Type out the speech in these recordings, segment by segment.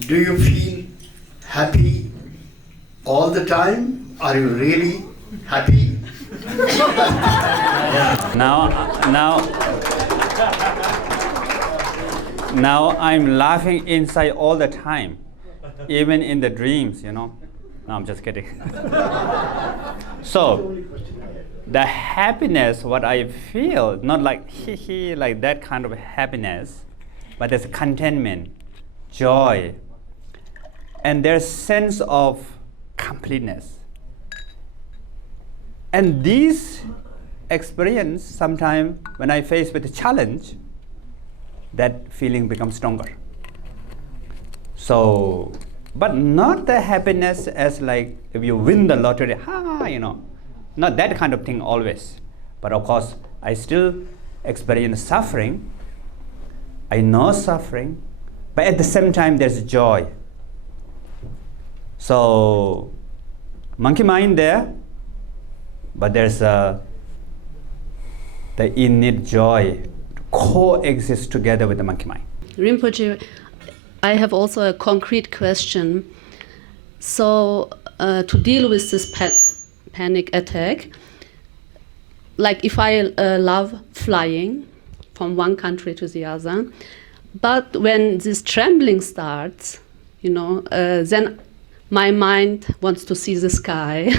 Do you feel happy all the time? Are you really happy? Now I'm laughing inside all the time, even in the dreams, No, I'm just kidding. So, the happiness, what I feel, not like hee like that kind of happiness, but there's contentment, joy, and there's sense of completeness. And these experience, sometimes when I face with a challenge, that feeling becomes stronger. So, but not the happiness as like if you win the lottery, not that kind of thing always. But of course, I still experience suffering. I know suffering, but at the same time, there's joy. So, monkey mind there, but there's the innate joy to coexist together with the monkey mind. Rinpoche, I have also a concrete question. So, to deal with this panic attack, like if I love flying from one country to the other, but when this trembling starts, then my mind wants to see the sky,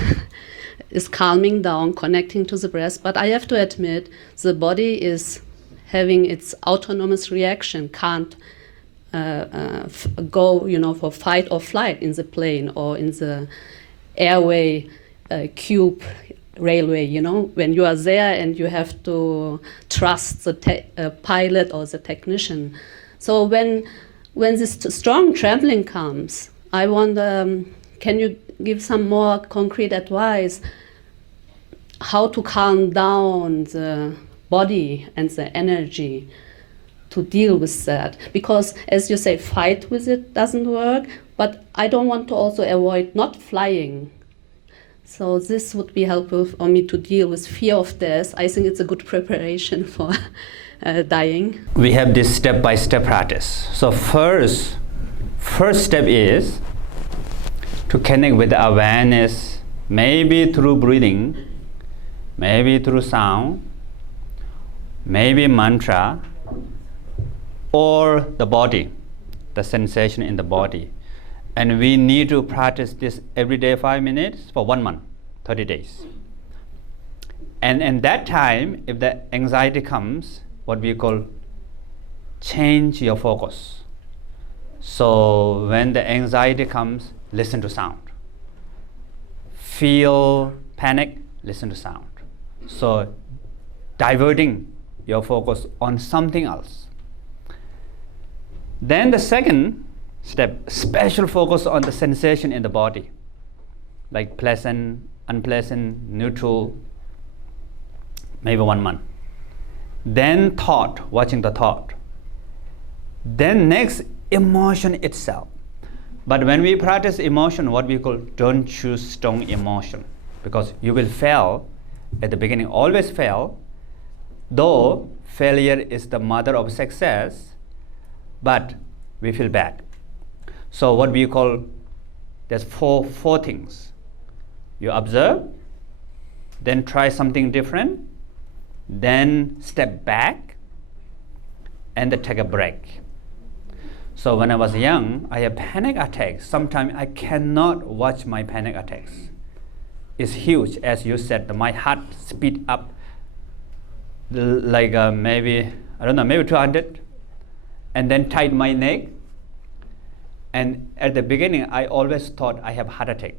is calming down, connecting to the breath, but I have to admit the body is having its autonomous reaction, can't go, for fight or flight in the plane or in the airway cube railway, when you are there and you have to trust the pilot or the technician. So when this strong trembling comes, I wonder, can you give some more concrete advice how to calm down the body and the energy to deal with that? Because as you say, fight with it doesn't work, but I don't want to also avoid not flying. So this would be helpful for me to deal with fear of death. I think it's a good preparation for dying. We have this step-by-step practice. So first step is to connect with the awareness, maybe through breathing, maybe through sound, maybe mantra, or the body, the sensation in the body. And we need to practice this every day 5 minutes for 1 month, 30 days. And that time, if the anxiety comes, what we call change your focus. So when the anxiety comes, listen to sound. Feel panic, listen to sound. So diverting your focus on something else. Then the second step, special focus on the sensation in the body, like pleasant, unpleasant, neutral, maybe 1 month. Then thought, watching the thought. Then next, emotion itself. But when we practice emotion, what we call, don't choose strong emotion, because you will fail at the beginning, always fail, though failure is the mother of success, but we feel bad. So what we call, there's four things. You observe, then try something different, then step back, and then take a break. So when I was young, I had panic attacks. Sometimes I cannot watch my panic attacks. It's huge, as you said, my heart speed up like maybe 200, and then tied my neck. And at the beginning, I always thought I have heart attack.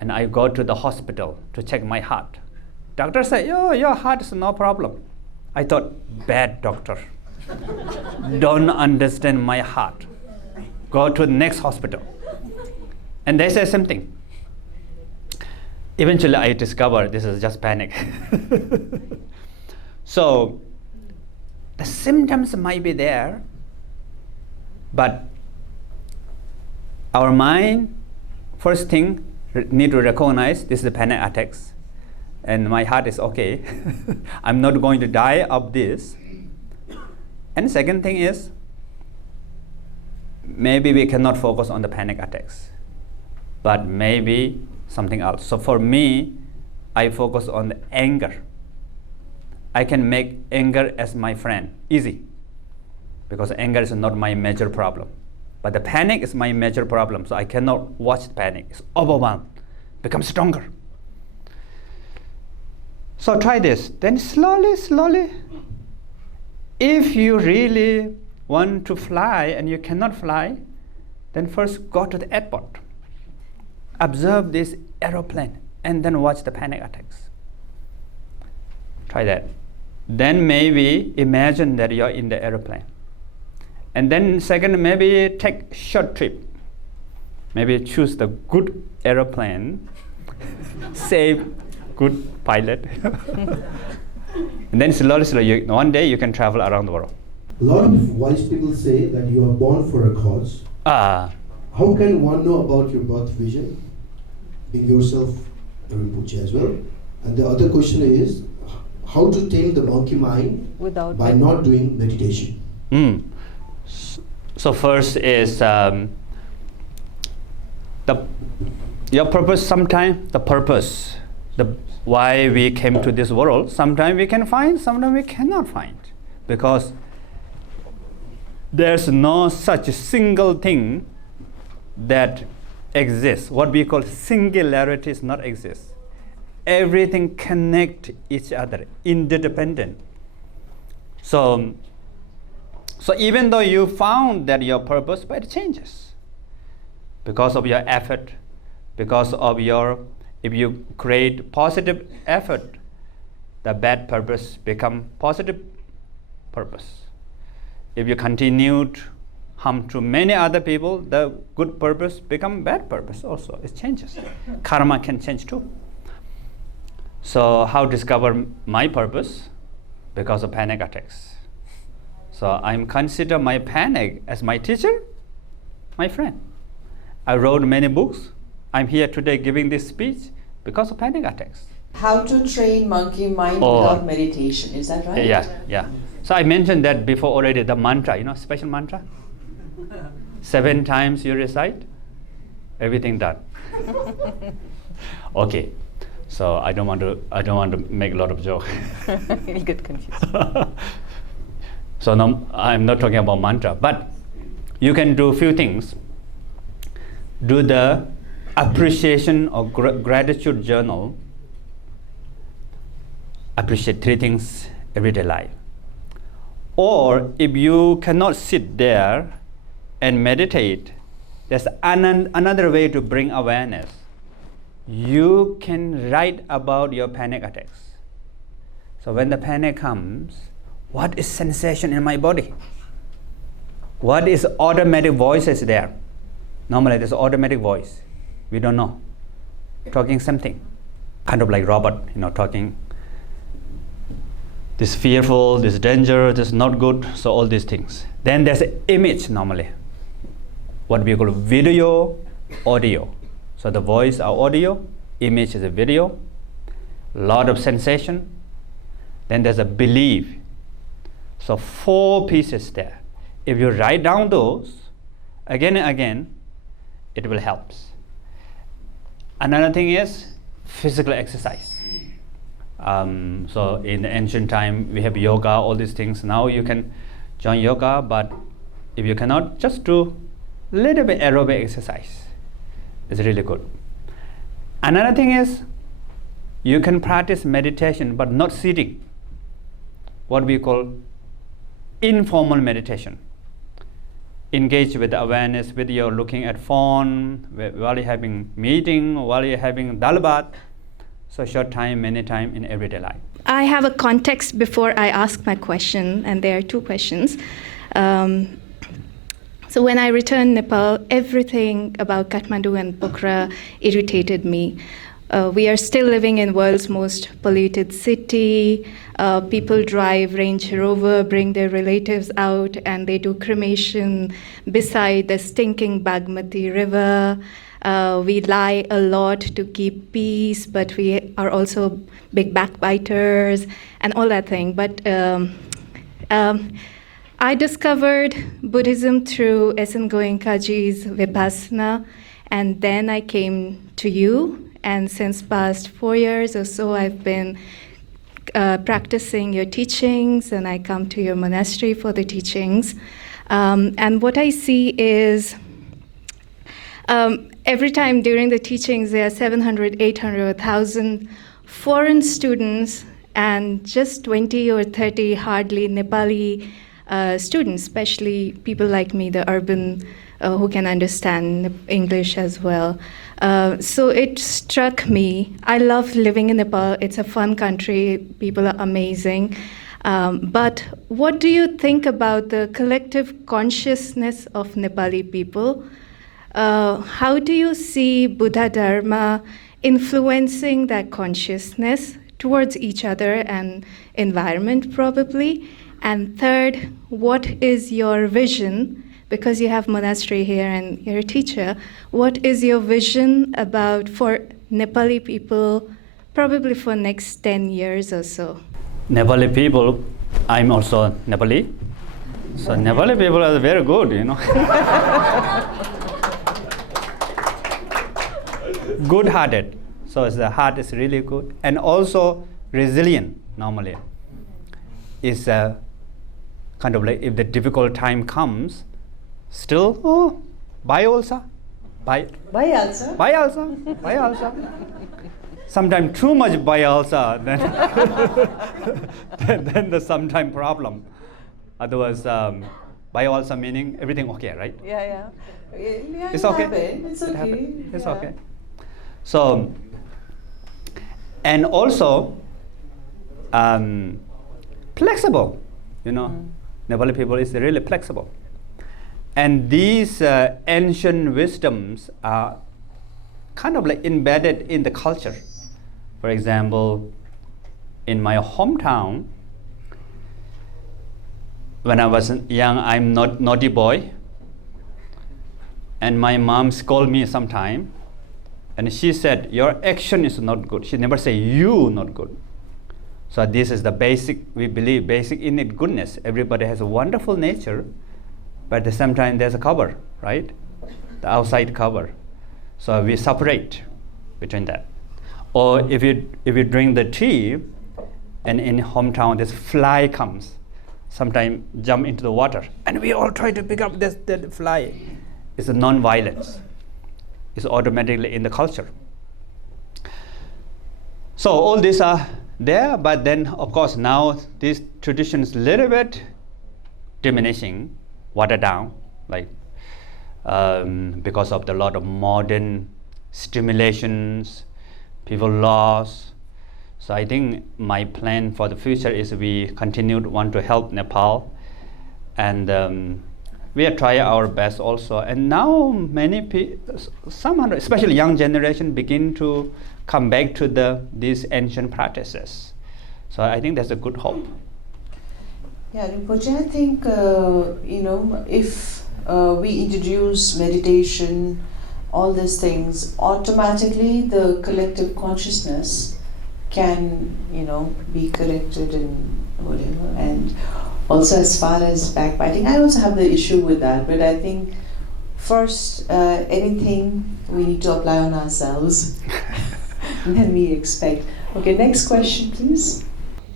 And I go to the hospital to check my heart. Doctor said, your heart is no problem. I thought, bad doctor. Don't understand my heart. Go to the next hospital. And they say something. Eventually, I discovered this is just panic. So, the symptoms might be there, but our mind, first thing, need to recognize this is the panic attacks, and my heart is okay. I'm not going to die of this. And second thing is, maybe we cannot focus on the panic attacks, but maybe something else. So for me, I focus on the anger. I can make anger as my friend, easy, because anger is not my major problem. But the panic is my major problem, so I cannot watch the panic. It's overwhelmed, become stronger. So try this. Then slowly, if you really want to fly and you cannot fly, then first go to the airport. Observe this aeroplane and then watch the panic attacks. Try that. Then maybe imagine that you're in the aeroplane. And then second, maybe take short trip. Maybe choose the good aeroplane, safe, good pilot. And then slowly, one day you can travel around the world. A lot of wise people say that you are born for a cause. How can one know about your birth vision? Being yourself a Rinpoche as well. And the other question is, how to tame the monkey mind by not doing meditation? So first is your purpose. Sometimes the purpose, why we came to this world, sometimes we can find, sometimes we cannot find, because there's no such single thing that exists. What we call singularity is not exist. Everything connect each other, interdependent. So even though you found that your purpose, but it changes because of your effort, because of if you create positive effort, the bad purpose become positive purpose. If you continue to harm to many other people, the good purpose become bad purpose also. It changes. Karma can change too. So how discover my purpose? Because of panic attacks. So I'm consider my panic as my teacher, my friend. I wrote many books. I'm here today giving this speech because of panic attacks. How to train monkey mind without meditation, is that right? Yeah. So I mentioned that before already, the mantra, special mantra. 7 times you recite, everything done. Okay. So I don't want to make a lot of joke. You get confused. So now I'm not talking about mantra, but you can do a few things. Do the appreciation or gratitude journal. Appreciate 3 things everyday life. Or if you cannot sit there and meditate, there's another way to bring awareness. You can write about your panic attacks. So when the panic comes, what is sensation in my body? What is automatic voices there? Normally there's automatic voice. We don't know. Talking something. Kind of like robot, talking. This fearful, this danger, this not good, so all these things. Then there's an image normally. What we call video, audio. So the voice are audio, image is a video, lot of sensation. Then there's a belief. So 4 pieces there. If you write down those again and again, it will help. Another thing is physical exercise. So in the ancient time, we have yoga, all these things. Now you can join yoga, but if you cannot, just do a little bit aerobic exercise. It's really good. Another thing is, you can practice meditation, but not sitting. What we call informal meditation. Engage with the awareness, with your looking at phone, while you're having meeting, while you're having dalbat. So short time, many time in everyday life. I have a context before I ask my question, and there are 2 questions. So when I returned Nepal, everything about Kathmandu and Pokhara irritated me. We are still living in world's most polluted city. People drive Range Rover, bring their relatives out, and they do cremation beside the stinking Bagmati River. We lie a lot to keep peace, but we are also big backbiters and all that thing. But I discovered Buddhism through S.N. Goenkaji's Vipassana, and then I came to you, and since past 4 years or so, I've been practicing your teachings, and I come to your monastery for the teachings. And what I see is every time during the teachings, there are 700, 800, 1,000 foreign students and just 20 or 30 hardly Nepali students, especially people like me, the urban, who can understand English as well. So it struck me. I love living in Nepal. It's a fun country. People are amazing. But what do you think about the collective consciousness of Nepali people? How do you see Buddha Dharma influencing that consciousness towards each other and environment, probably? And third, what is your vision? Because you have monastery here and you're a teacher, what is your vision about for Nepali people, probably for next 10 years or so? Nepali people, I'm also Nepali. So Nepali people are very good, you know. Good-hearted. So the heart is really good. And also resilient, normally. It's kind of like if the difficult time comes, still, bye also. Bye also. Bye also. Bye also. Sometimes too much bye also, then there's sometime problem. Otherwise, bye also meaning everything okay, right? Yeah. It's okay. It's okay. It's okay. So, and also flexible, you know. Nepali people is really flexible. And these ancient wisdoms are kind of like embedded in the culture. For example, in my hometown, when I was young, I'm not naughty boy. And my mom scolded me sometime. And she said, your action is not good. She never say you not good. So this is the basic, we believe, basic innate goodness. Everybody has a wonderful nature, but at the same time there's a cover, right? The outside cover. So we separate between that. Or if you drink the tea, and in hometown this fly comes, sometimes jump into the water, and we all try to pick up that fly. It's a non-violence. It's automatically in the culture. So all these are there, but then of course now this tradition is a little bit diminishing, watered down, like because of the lot of modern stimulations, people lost. So I think my plan for the future is we want to help Nepal, and we are trying our best also. And now many people, especially young generation, begin to come back to these ancient practices. So I think that's a good hope. Yeah, Rinpoche, I think if we introduce meditation, all these things, automatically the collective consciousness can, be corrected and whatever. And also as far as backbiting, I also have the issue with that, but I think first, anything we need to apply on ourselves, and then we expect. Okay, next question, please.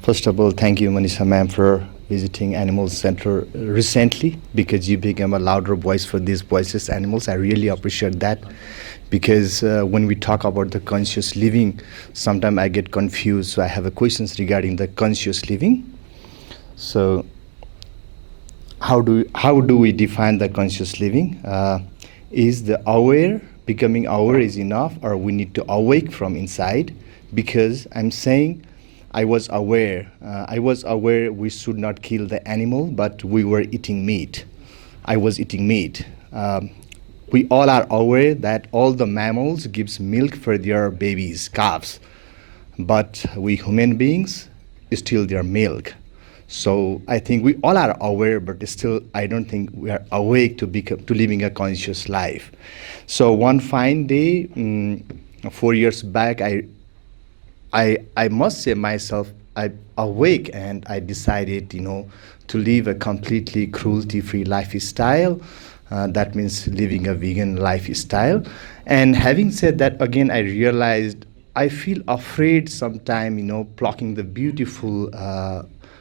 First of all, thank you, Manisha ma'am, for visiting Animal Center recently, because you became a louder voice for these voiceless animals. I really appreciate that, because when we talk about the conscious living, sometimes I get confused. So I have a questions regarding the conscious living. So how do we define the conscious living? Is the aware, becoming aware is enough, or we need to awake from inside? Because I'm saying I was aware we should not kill the animal, but we were eating meat. I was eating meat. We all are aware that all the mammals gives milk for their babies, calves, but we human beings steal their milk. So I think we all are aware, but still I don't think we are awake to living a conscious life. So one fine day, 4 years back, I must say myself awake and I decided, to live a completely cruelty-free lifestyle. That means living a vegan lifestyle. And having said that, again, I realized I feel afraid sometimes, plucking the beautiful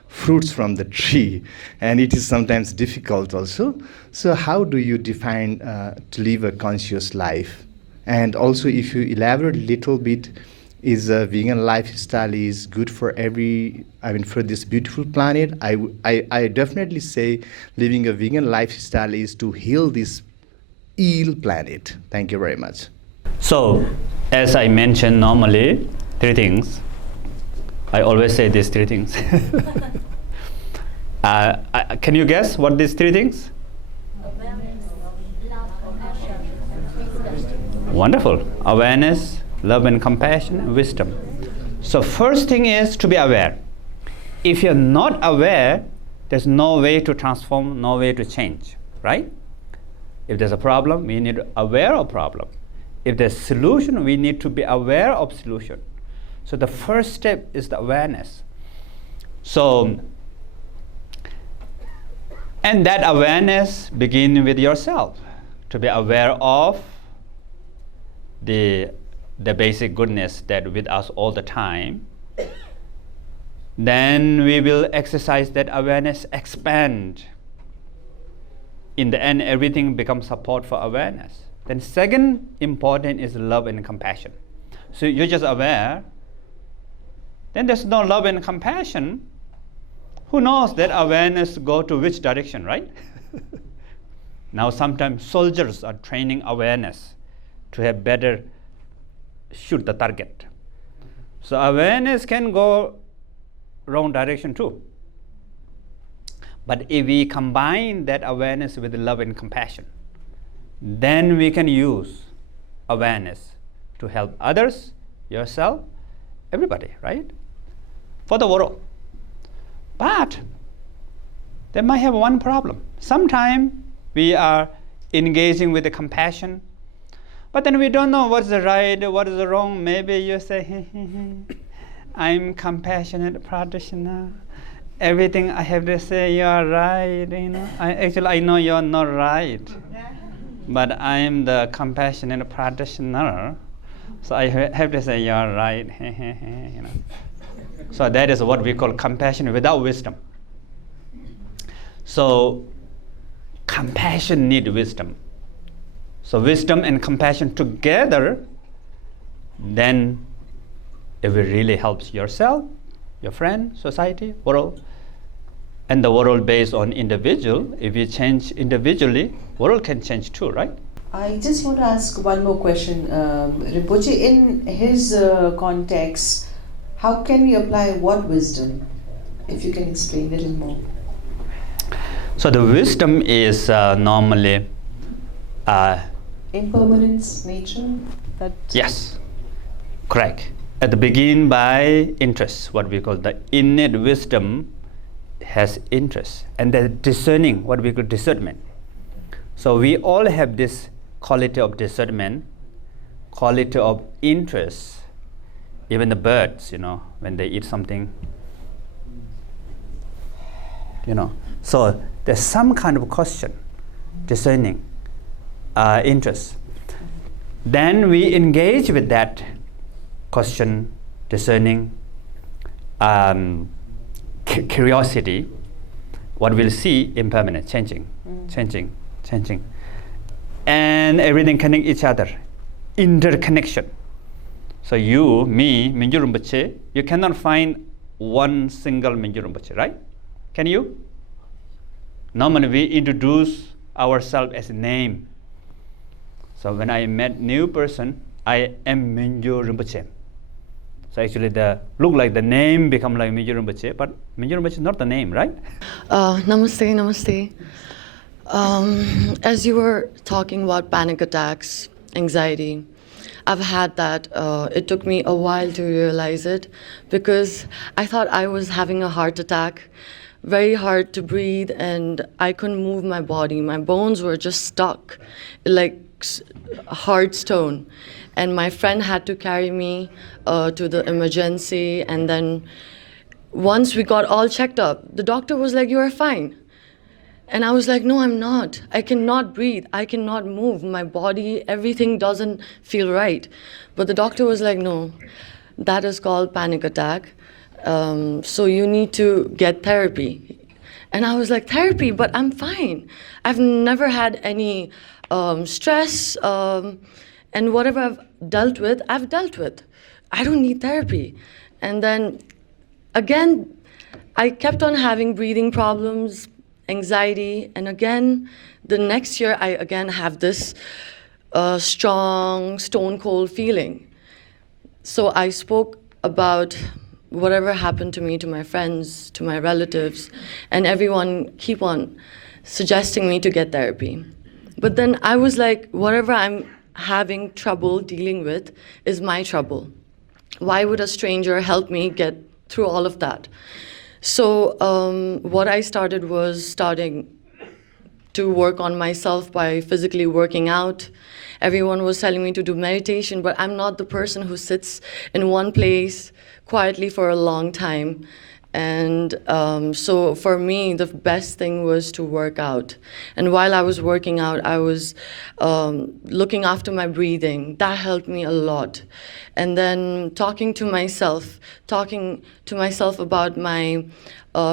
fruits from the tree, and it is sometimes difficult also. So how do you define to live a conscious life? And also, if you elaborate a little bit, is a vegan lifestyle is good for for this beautiful planet? I definitely say living a vegan lifestyle is to heal this ill planet. Thank you very much. So, as I mentioned, normally, 3 things. I always say these 3 things. Can you guess what these 3 things? Wonderful. Awareness, love and compassion, and wisdom. So first thing is to be aware. If you're not aware, there's no way to transform, no way to change, right? If there's a problem, we need to be aware of problem. If there's solution, we need to be aware of solution. So the first step is the awareness. So, and that awareness begins with yourself, to be aware of the basic goodness that with us all the time. Then we will exercise that awareness, expand. In the end, everything becomes support for awareness. Then second important is love and compassion. So you're just aware, then there's no love and compassion. Who knows that awareness go to which direction, right? Now sometimes soldiers are training awareness to have better shoot the target. So awareness can go wrong direction too. But if we combine that awareness with love and compassion, then we can use awareness to help others, yourself, everybody, right? For the world. But they might have one problem. Sometimes we are engaging with the compassion, but then we don't know what's the right, what is the wrong. Maybe you say, I'm compassionate practitioner. Everything I have to say, you are right. I know you're not right, but I'm the compassionate practitioner, so I have to say you're right. So that is what we call compassion without wisdom. So compassion needs wisdom. So wisdom and compassion together, then it will really help yourself, your friend, society, world. And the world based on individual. If you change individually, world can change too, right? I just want to ask one more question. Rinpoche, in his context, how can we apply what wisdom? If you can explain a little more. So the wisdom is normally impermanence, nature? Yes, correct. At the beginning by interest, what we call the innate wisdom has interest, and the discerning, what we call discernment. So we all have this quality of discernment, quality of interest. Even the birds, when they eat something, So there's some kind of question, discerning, interest. Then we engage with that question, discerning, curiosity. What we'll see, impermanent, changing, and everything connect each other, interconnection. So you, me, Mingyur Rinpoche, you cannot find one single Mingyur Rinpoche, right? Can you? Normally we introduce ourselves as a name. So when I met new person, I am Mingyur Rinpoche. So actually look like the name become like Mingyur Rinpoche, but Mingyur Rinpoche is not the name, right? Namaste. As you were talking about panic attacks, anxiety, I've had that. It took me a while to realize it because I thought I was having a heart attack, very hard to breathe, and I couldn't move my body. My bones were just stuck like hard stone. And my friend had to carry me to the emergency, and then once we got all checked up, the doctor was like, "You are fine." And I was like, "No, I'm not. I cannot breathe. I cannot move. My body, everything doesn't feel right." But the doctor was like, "No, that is called panic attack. So you need to get therapy." And I was like, "Therapy? But I'm fine. I've never had any stress, and whatever I've dealt with, I've dealt with. I don't need therapy." And then again, I kept on having breathing problems, anxiety, and again, the next year, I again have this strong, stone cold feeling. So I spoke about whatever happened to me, to my friends, to my relatives, and everyone keep on suggesting me to get therapy. But then I was like, whatever I'm having trouble dealing with is my trouble. Why would a stranger help me get through all of that? So what I started was starting to work on myself by physically working out. Everyone was telling me to do meditation, but I'm not the person who sits in one place quietly for a long time. And so for me, the best thing was to work out. And while I was working out, I was looking after my breathing. That helped me a lot. And then talking to myself about my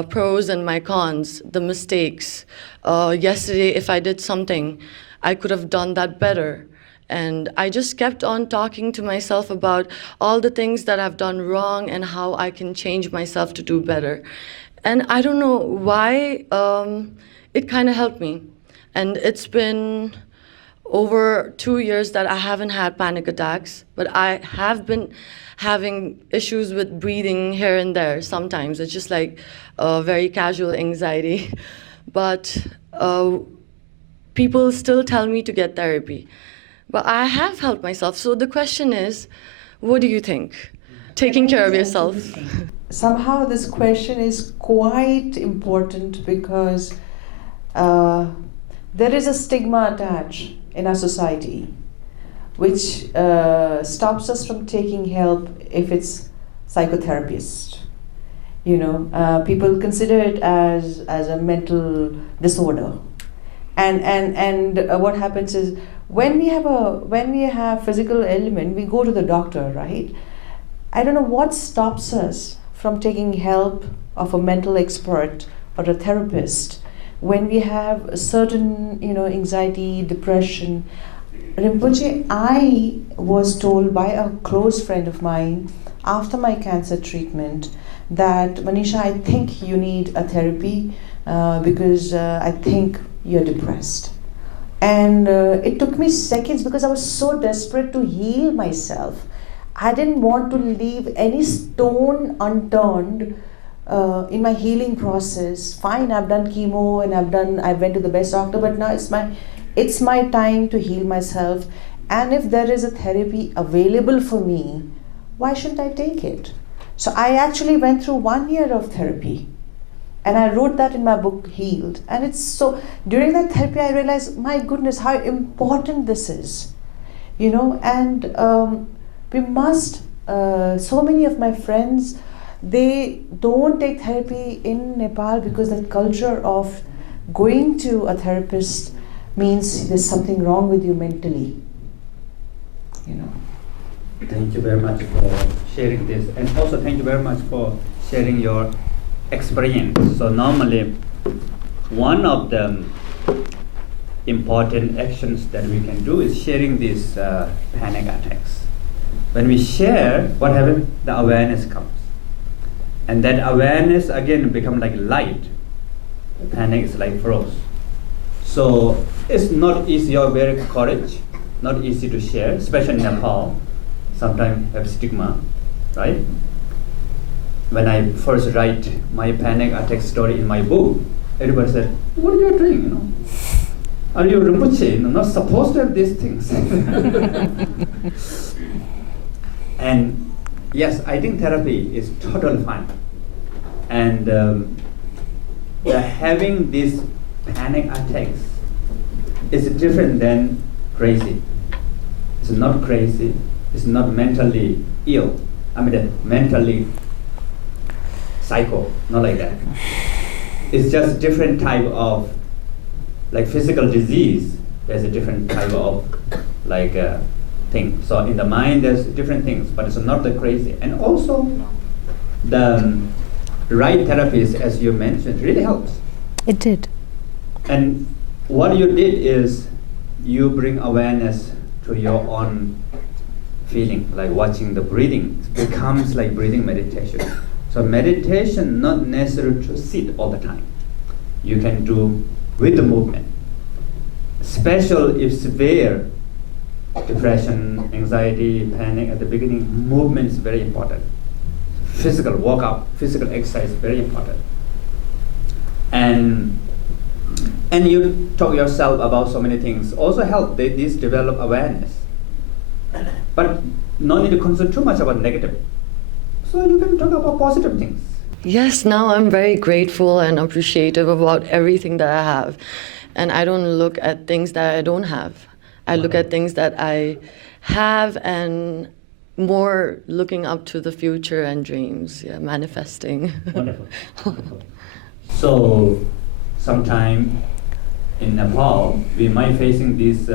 pros and my cons, the mistakes. Yesterday, if I did something, I could have done that better. And I just kept on talking to myself about all the things that I've done wrong and how I can change myself to do better. And I don't know why, it kind of helped me. And it's been over 2 years that I haven't had panic attacks, but I have been having issues with breathing here and there sometimes. It's just like very casual anxiety. But people still tell me to get therapy. But I have helped myself. So the question is, what do you think? Taking care of yourself. Somehow this question is quite important because there is a stigma attached in our society which stops us from taking help if it's psychotherapist. You know, people consider it as a mental disorder. And what happens is, when we have physical ailment, we go to the doctor, right? I don't know what stops us from taking help of a mental expert or a therapist when we have a certain, anxiety, depression. Rinpoche, I was told by a close friend of mine after my cancer treatment that, Manisha, I think you need a therapy because I think you're depressed. And it took me seconds because I was so desperate to heal myself. I didn't want to leave any stone unturned in my healing process. Fine, I've done chemo and I went to the best doctor, but now it's my time to heal myself. And if there is a therapy available for me, why shouldn't I take it? So I actually went through 1 year of therapy. And I wrote that in my book, Healed. And it's so, during that therapy, I realized, my goodness, how important this is. And we must, so many of my friends, they don't take therapy in Nepal because the culture of going to a therapist means there's something wrong with you mentally. Thank you very much for sharing this. And also thank you very much for sharing your experience. So normally, one of the important actions that we can do is sharing these panic attacks. When we share, what happens? The awareness comes. And that awareness again becomes like light. The panic is like froze. So it's not easy or very courage, not easy to share, especially in Nepal. Sometimes have stigma, right? When I first write my panic attack story in my book, everybody said, "What are you doing? Are you Rinpoche? Not supposed to have these things." And yes, I think therapy is totally fine. And having these panic attacks is different than crazy. It's not crazy. It's not mentally ill. Mentally psycho, not like that. It's just different type of, like physical disease, there's a different type of like thing. So in the mind there's different things, but it's not the crazy. And also the right therapies, as you mentioned, really helps. It did. And what you did is you bring awareness to your own feeling, like watching the breathing. It becomes like breathing meditation. So meditation, not necessary to sit all the time. You can do with the movement. Special if severe depression, anxiety, panic at the beginning, movement is very important. Physical workout, physical exercise is very important. And you talk yourself about so many things. Also help this develop awareness. But no need to concern too much about negative. So you can talk about positive things. Yes, now I'm very grateful and appreciative about everything that I have. And I don't look at things that I don't have. I look at things that I have and more looking up to the future and dreams, manifesting. Wonderful. Wonderful. So sometime in Nepal, we might facing these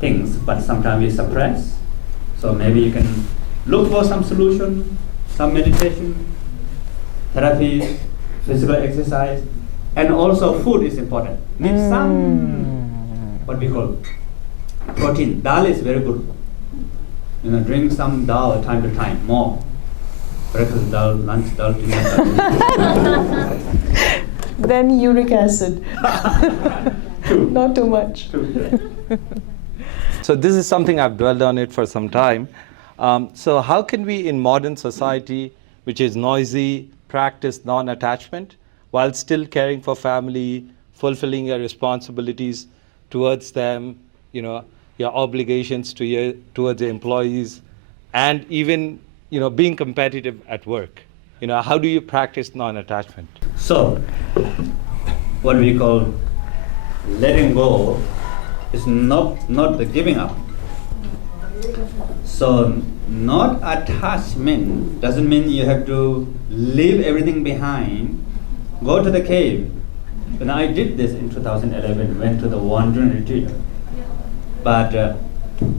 things, but sometimes we suppress. So maybe you can look for some solution, some meditation, therapy, physical exercise, and also food is important. Need some, what we call protein. Dal is very good. Drink some dal time to time, more. Breakfast dal, lunch dal, dinner dal. Then uric acid. Not too much. So this is something I've dwelled on it for some time. So how can we in modern society, which is noisy, practice non-attachment while still caring for family, fulfilling your responsibilities towards them, your obligations towards the employees, and even being competitive at work? How do you practice non-attachment? So what we call letting go is not the giving up. So not attachment doesn't mean you have to leave everything behind, go to the cave. When I did this in 2011, went to the wandering retreat. But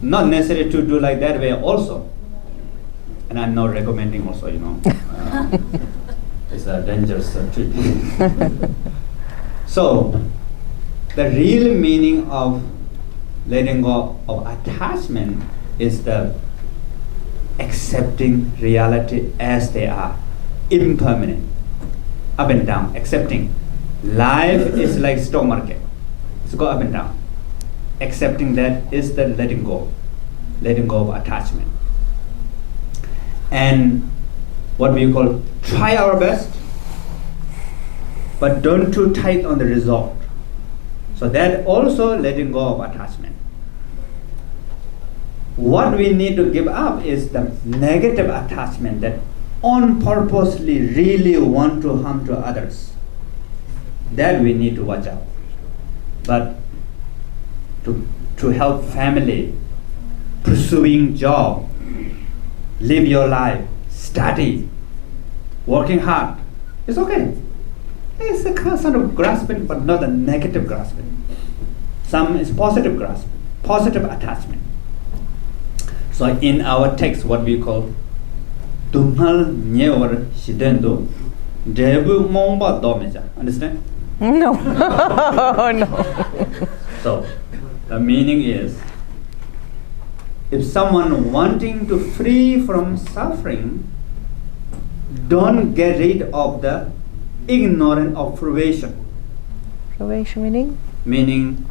not necessary to do like that way also. And I'm not recommending also, it's a dangerous retreat. So the real meaning of letting go of attachment is the accepting reality as they are, impermanent, up and down, accepting. Life is like stock market, it's go up and down. Accepting that is the letting go of attachment. And what we call try our best, but don't too tight on the result. So that also letting go of attachment. What we need to give up is the negative attachment that on purposely really want to harm to others. That we need to watch out. But to help family, pursuing job, live your life, study, working hard, it's okay. It's a kind of grasping, but not a negative grasping. Some is positive grasping, positive attachment. So in our text, what we call Tumhal Nyewar Shidendo Debu Momba Domeja. Understand? No. No. So the meaning is, if someone wanting to free from suffering, don't get rid of the ignorant of privation. Privation meaning? Meaning,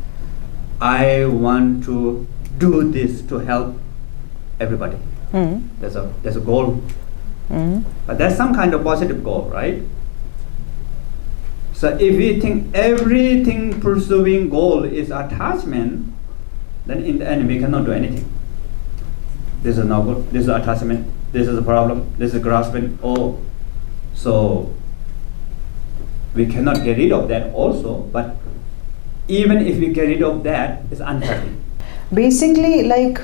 I want to do this to help everybody. There's a goal. But that's some kind of positive goal, right? So if we think everything pursuing goal is attachment, then in the end we cannot do anything. This is no good, this is attachment, this is a problem, this is grasping. So we cannot get rid of that also, but even if we get rid of that, it's unhappy. Basically, like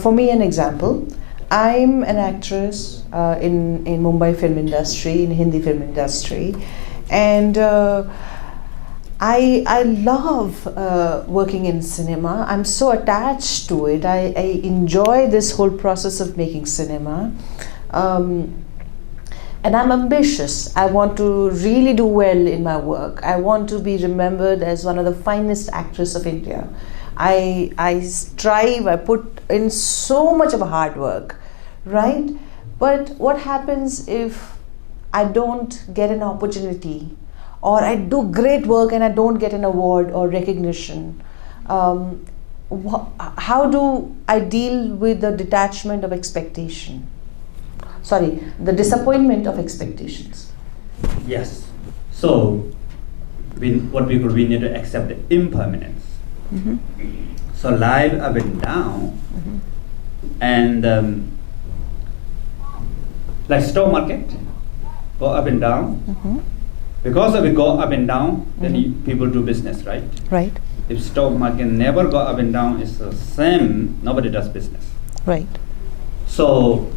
for me, an example, I'm an actress in Mumbai film industry, in Hindi film industry, and I love working in cinema. I'm so attached to it. I enjoy this whole process of making cinema. And I'm ambitious. I want to really do well in my work. I want to be remembered as one of the finest actresses of India. I strive, I put in so much of a hard work, right? But what happens if I don't get an opportunity, or I do great work and I don't get an award or recognition? How do I deal with the detachment of expectation? Sorry, the disappointment of expectations. Yes. So, we need to accept the impermanence. Mm-hmm. So life up and down, and like stock market, go up and down. Mm-hmm. Because if it go up and down, then people do business, right? Right. If stock market never go up and down, it's the same. Nobody does business. Right. So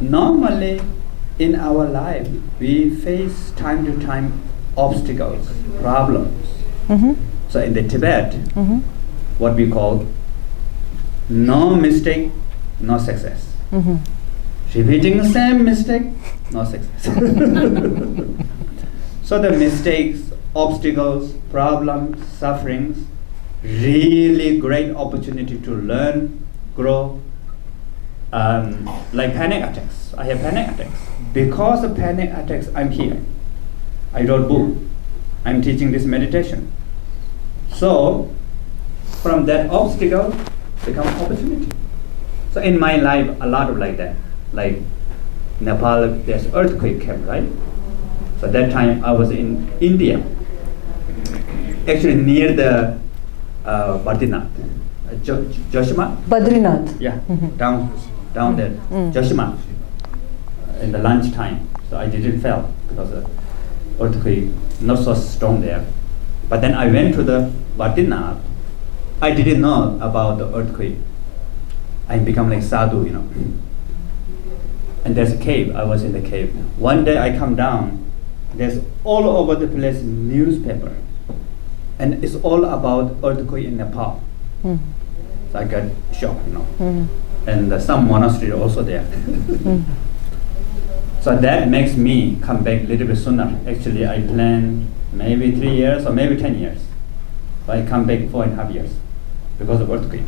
normally in our life, we face time to time obstacles, problems. Mm-hmm. So in the Tibet, Mm-hmm. what we call no mistake, no success. Mm-hmm. Repeating the same mistake, no success. So the mistakes, obstacles, problems, sufferings, really great opportunity to learn, grow. Like panic attacks. I have panic attacks. Because of panic attacks, I'm here. I wrote book. I'm teaching this meditation. So from that obstacle become opportunity. So in my life, a lot of like that. Like Nepal, there's earthquake came, right? So that time I was in India, actually near the Badrinath, Joshima. Badrinath. Yeah, down there, Joshima, in the lunch time. So I didn't fall because the earthquake not so strong there. But then I went to the Badrinath. I didn't know about the earthquake. I become like sadhu, you know. And there's a cave. I was in the cave. One day I come down. There's all over the place newspaper, and it's all about earthquake in Nepal. Mm. So I got shocked, you know. Mm. And some monastery also there. So that makes me come back a little bit sooner. Actually, I planned maybe 3 years or maybe 10 years. So I come back 4.5 years because of earthquake.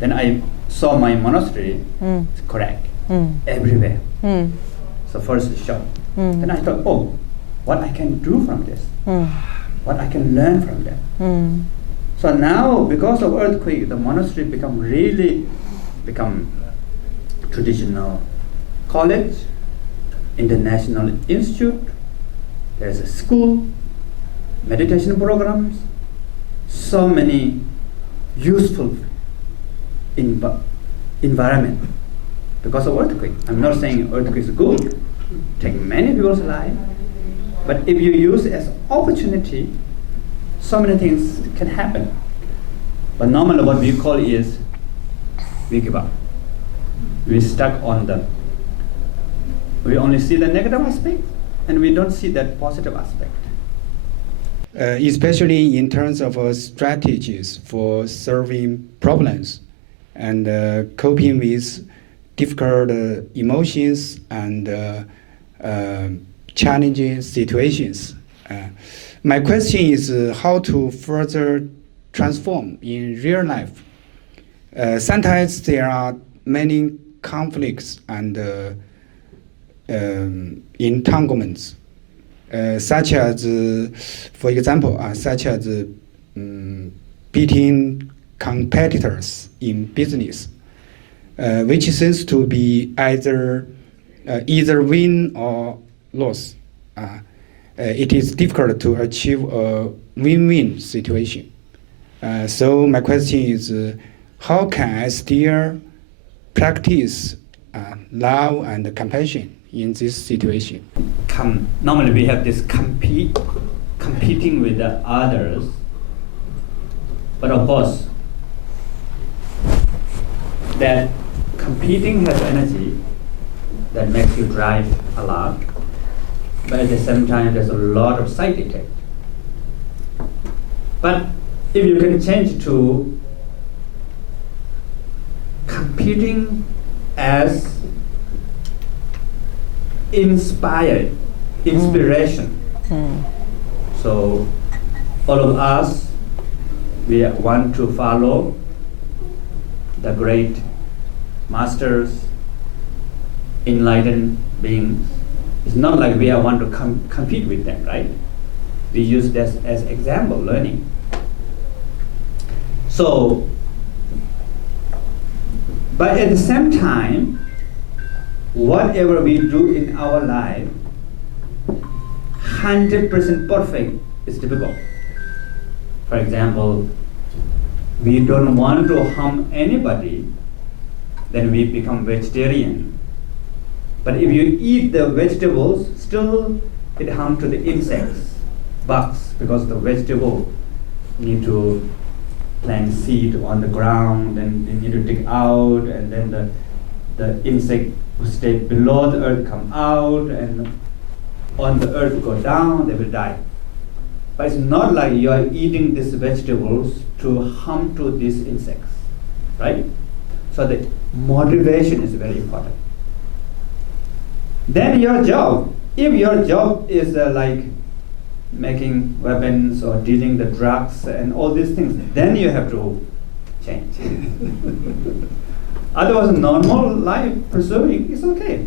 Then I saw my monastery, it's correct, everywhere. So first shock. Then I thought, oh, what I can do from this, what I can learn from that. So now, because of earthquake, the monastery become traditional college, international institute. There's a school, meditation programs, so many useful environment because of earthquake. I'm not saying earthquake is good, take many people's life, but if you use it as opportunity, so many things can happen. But normally what we call is, we give up. We stuck on we only see the negative aspect and we don't see that positive aspect. Especially in terms of strategies for solving problems and coping with difficult emotions and challenging situations. My question is how to further transform in real life. Sometimes there are many conflicts and entanglements, such as, for example, between competitors in business, which seems to be either win or loss. It is difficult to achieve a win-win situation. So my question is, how can I still practice love and compassion in this situation? Normally we have this competing with the others, but of course that competing has energy that makes you drive a lot, but at the same time there's a lot of side effect. But if you can change to competing as inspiration. So all of us, we want to follow the great masters, enlightened beings. It's not like we want to compete with them, right? We use this as example learning. So, but at the same time, whatever we do in our life, 100% perfect is difficult. For example, we don't want to harm anybody, then we become vegetarian. But if you eat the vegetables, still it harms to the insects, bugs, because the vegetable need to plant seed on the ground and they need to dig out, and then the insect who stay below the earth come out, and on the earth go down, they will die. But it's not like you are eating these vegetables to harm to these insects, right? So the motivation is very important. Then your job, if your job is like making weapons or dealing the drugs and all these things, then you have to change. Otherwise, normal life pursuing is okay.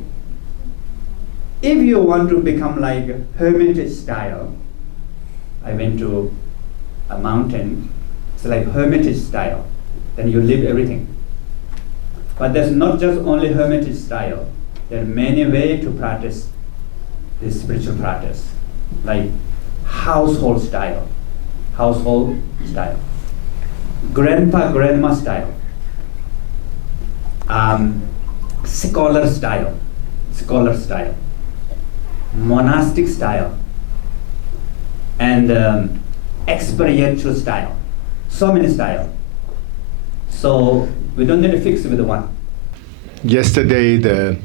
If you want to become like hermitage style, I went to a mountain, it's like hermitage style, then you leave everything. But there's not just only hermitage style, there are many ways to practice this spiritual practice, like household style, grandpa, grandma style, scholar style, monastic style, and experiential style. So many styles. So we don't need to fix with one. Yesterday, the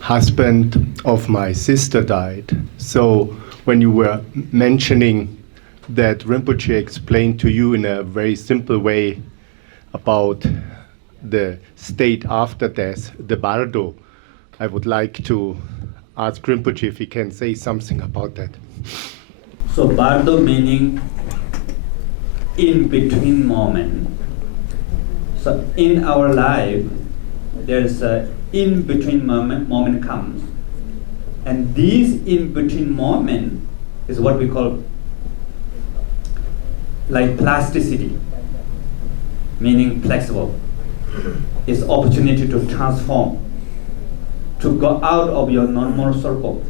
husband of my sister died. So when you were mentioning that Rinpoche explained to you in a very simple way about the state after death, the bardo, I would like to ask Rinpoche if he can say something about that. So bardo meaning in between moment. So in our life, there's a in between moment comes, and these in between moment is what we call like plasticity, meaning flexible. It's opportunity to transform, to go out of your normal circle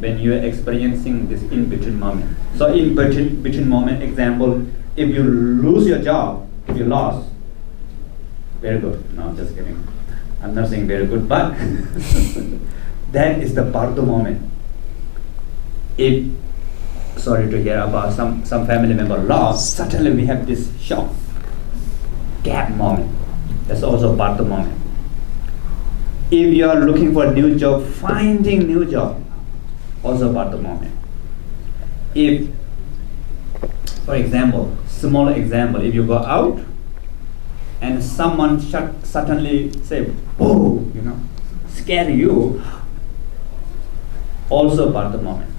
when you're experiencing this in between moment. So in between moment, example, if you lose your job, if you lost, very good. No, just kidding. I'm not saying very good, but that is the bardo moment. If, sorry to hear about some family member lost, suddenly we have this shock, gap moment. That's also bardo moment. If you are looking for a new job, finding new job, also bardo moment. If, for example, small example, if you go out and someone suddenly say, "Oh," scare you, also bardo moment.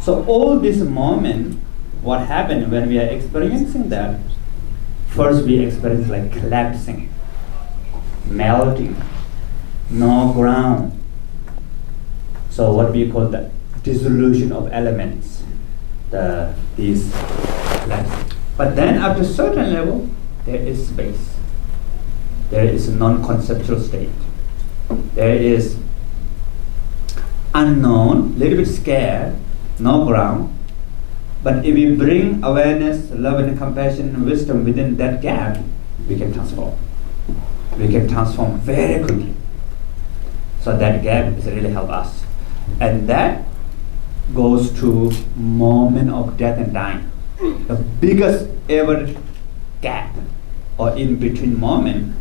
So all this moment, what happened when we are experiencing that? First we experience like collapsing, melting, no ground. So what we call the dissolution of elements, these collapsing. But then after a certain level, there is space. There is a non-conceptual state. There is unknown, little bit scared, no ground. But if we bring awareness, love and compassion and wisdom within that gap, we can transform. We can transform very quickly. So that gap is really help us. And that goes to moment of death and dying. The biggest ever gap or in between moment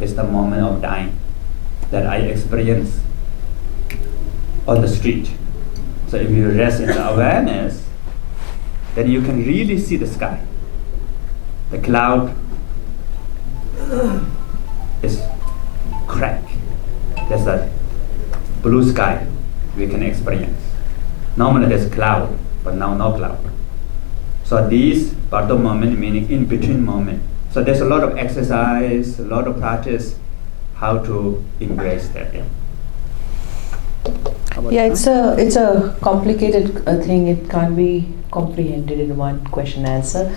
is the moment of dying. that I experience on the street. So if you rest in the awareness, then you can really see the sky. The cloud is cracked. There's a blue sky we can experience. Normally there's cloud, but now no cloud. So these Bardo moment meaning in between moment. So there's a lot of exercise, a lot of practice, how to embrace that. Yeah, it's a complicated thing. It can't be comprehended in one question answer.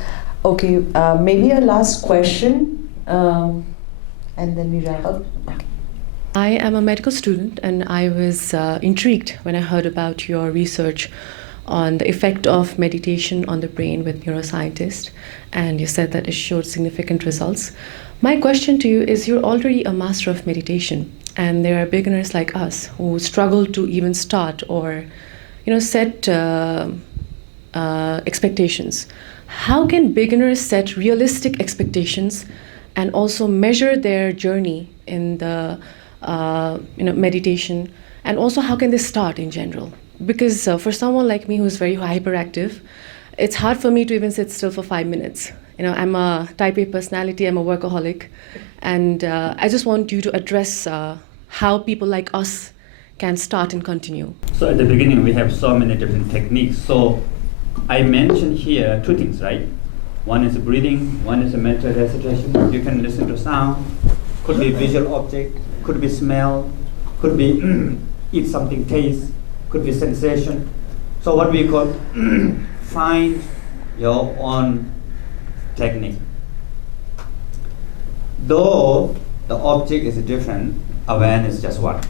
Okay, maybe a last question, and then we wrap up. I am a medical student, and I was intrigued when I heard about your research on the effect of meditation on the brain with neuroscientists, and you said that it showed significant results. My question to you is, you're already a master of meditation, and there are beginners like us who struggle to even start or, set expectations. How can beginners set realistic expectations and also measure their journey in the meditation, and also how can they start in general? Because for someone like me who's very hyperactive, it's hard for me to even sit still for 5 minutes. I'm a type A personality, I'm a workaholic, and I just want you to address how people like us can start and continue. So at the beginning, we have so many different techniques. So I mentioned here 2 things, right? One is breathing, one is a mental recitation. You can listen to sound, could be visual object, could be smell, could be eat something, taste, could be sensation. So what we call find your own technique. Though the object is different, awareness is just one.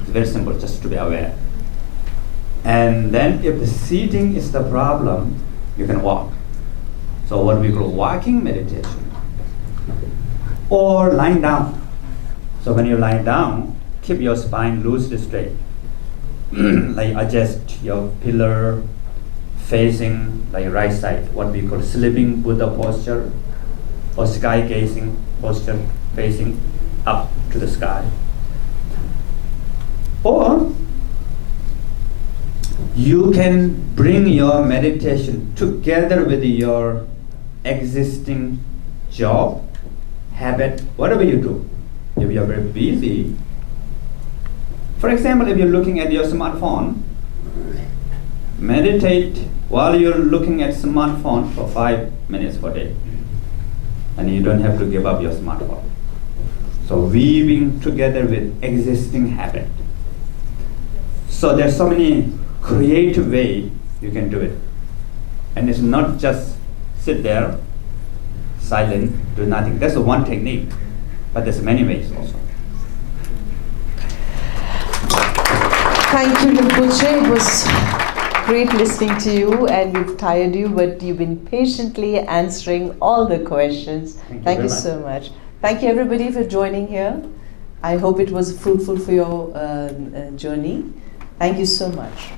It's very simple, just to be aware. And then if the seating is the problem, you can walk. So what we call walking meditation. Or lying down. So when you lie down, keep your spine loosely straight. Like adjust your pillar facing like right side, what we call sleeping Buddha posture, or sky gazing posture, facing up to the sky. Or you can bring your meditation together with your existing job, habit, whatever you do. If you're very busy, for example, if you're looking at your smartphone, meditate while you're looking at smartphone for 5 minutes per day. And you don't have to give up your smartphone. So weaving together with existing habit. So there's so many creative way you can do it. And it's not just sit there, silent, do nothing. That's the one technique, but there's many ways also. Thank you, Rinpoche. It was great listening to you, and we've tired you, but you've been patiently answering all the questions. Thank you so much. Thank you, everybody, for joining here. I hope it was fruitful for your journey. Thank you so much.